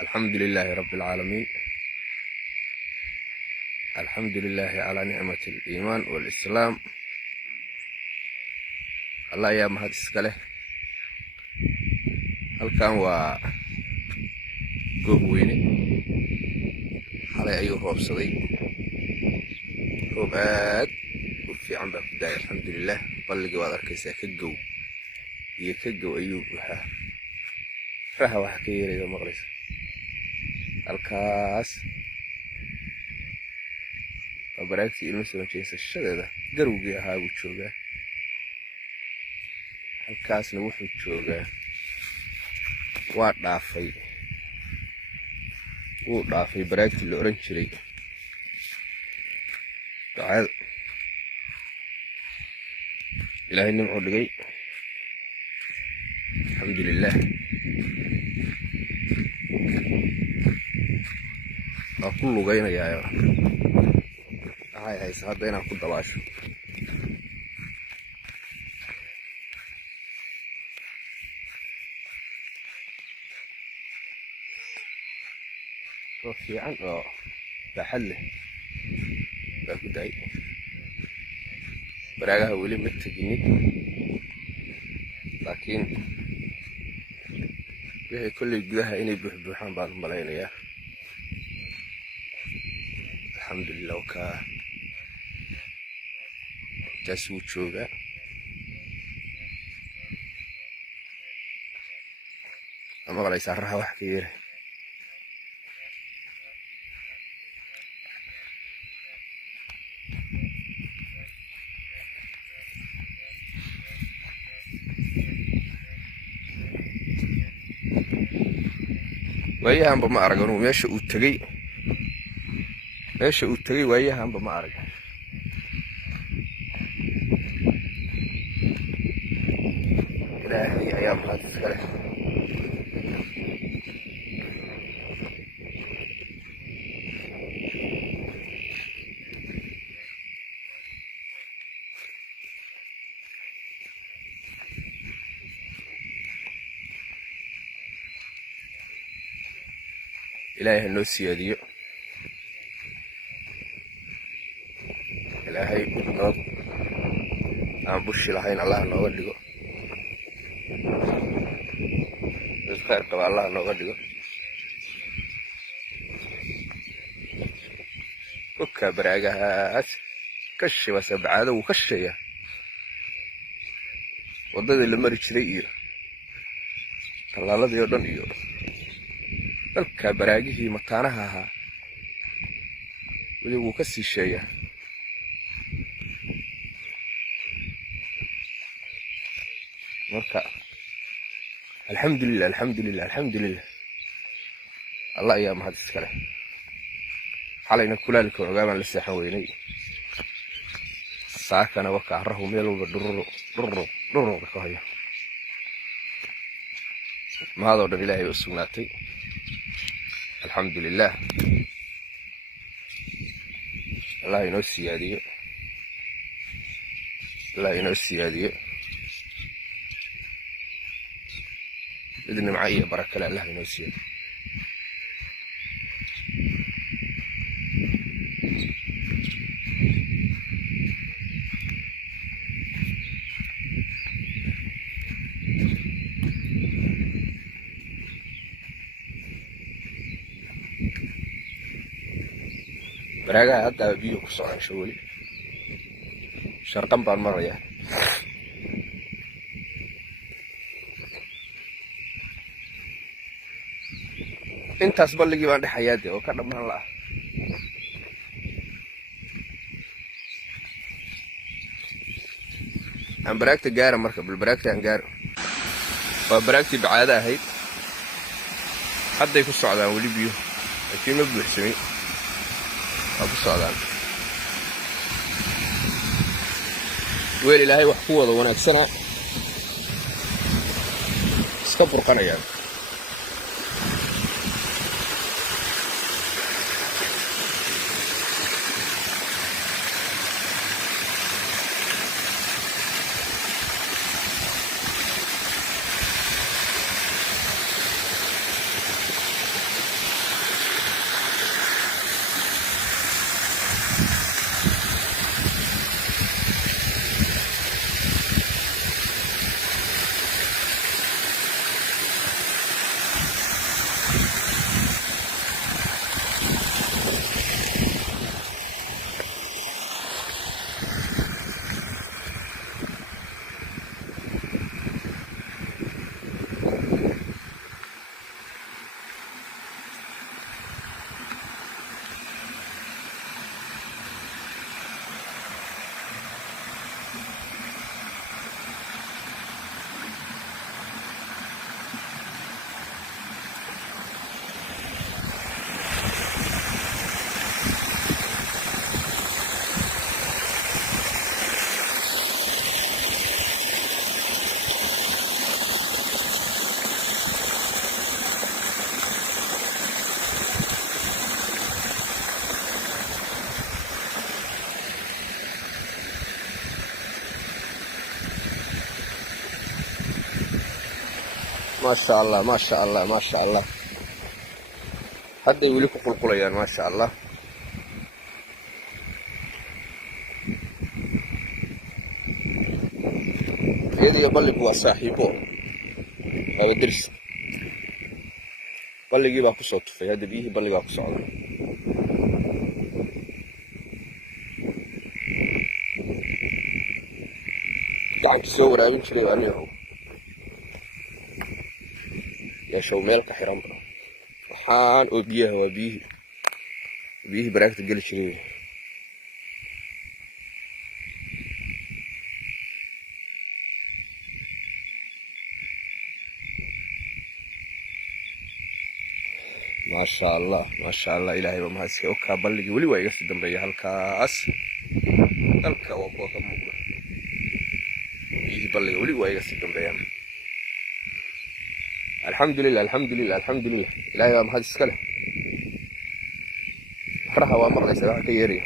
الحمد لله رب العالمين. الحمد لله على نعمة الإيمان والإسلام. الله يا مهد اسكاله. halkan waa goob weyne xalay ayuu roobsaday roob aad u fiican baa ku daay alxamdulilah balligii waad arkaysaa ka gow iyo ka gow ayuu buuxaa raha waxa ka yeeraya maqlaysa halkaas baraagtii ilmo soo jeesashadeeda garowgii ahaa buu joogaa halkaasna wuxuu joogaa waa dhaafay baraagtii la oran jiray ducada ilaahay nimcuu dhigay alxamdulilah waa ku lugaynayaayo waxay haysa hadda inaan ku dabaasho roob fiican oo baaxad leh baa ku daay baraagaha weli ma teginin laakiin wixii kolley gudaha inay buuxbuuxaan baan u malaynayaa alxamdulilah wakaa intaas wuu joogaa waa maqlaysaa raha wax ka yeera waayahanba ma arag anuu meesha uu tegay waayahanba ma arag ilaahay ayaa mahad iska leh ilaahay hanoo siyaadiyo ilaahay nabad aan bushi lahayn allah nooga dhigo mid khayr qaba allah nooga dhigo okaa baraagahaas ka shiba sabcaado wuu ka sheeyaa waddadii la mari jiray iyo tallaaladii oo dhan iyo dalka baraagihii mataanaha ahaa weli wuu ka sii sheeyaa marka alxamdulilah allah ayaa mahad iska leh xalayna kulaalka ogaabaan la seexan weynay saakana waka arahu meel walba dhururuq ka hayo mahadoo dhan ilaahay u sugnaatay alxamdulilah allah inoo siyaadiyo mid nimco iyo barakale allah inoo siyaadiyo baraagaha haddaa biyo ku soconaysho weli sharqan baan marayaa intaas balligii baan dhexayaa dee oo ka dhammaan la'ah aan baraagta gaara marka bal baraagta aan gaaro waa baraagtii bacaada ahayd hadday ku socdaan weli biyo laakiin ma buuxsamin waa ku socdaan weel ilaahay wax ku wada wanaagsana iska burqanayaan ما شاء الله ما شاء الله ما شاء الله. hadday weli ku qulqulayaan maasha allah. iyadiyo balligu waa saaxiibo, waaba deris. balligii baa kusoo tufay, hadda biyihii balligaa ku socda. gacanta soo waraabin jiray baa niyahow yeeshow meel ka xiran waxaan oo biyaha waa biyihii baraagta geli jiray. maasha allah maasha allah, ilaahay baa mahadsiya. okaa balligii weli waa iga sii dambeeya halkaas, dalka waa kuwa ka muuqda. biyihii balliga weli waa iga sii dambeeyaan. alxamdulilah alxamdulilah alxamdulilah, ilaahay baa mahad iska leh. maraha waa maqlaysa waxa ka yeeraya.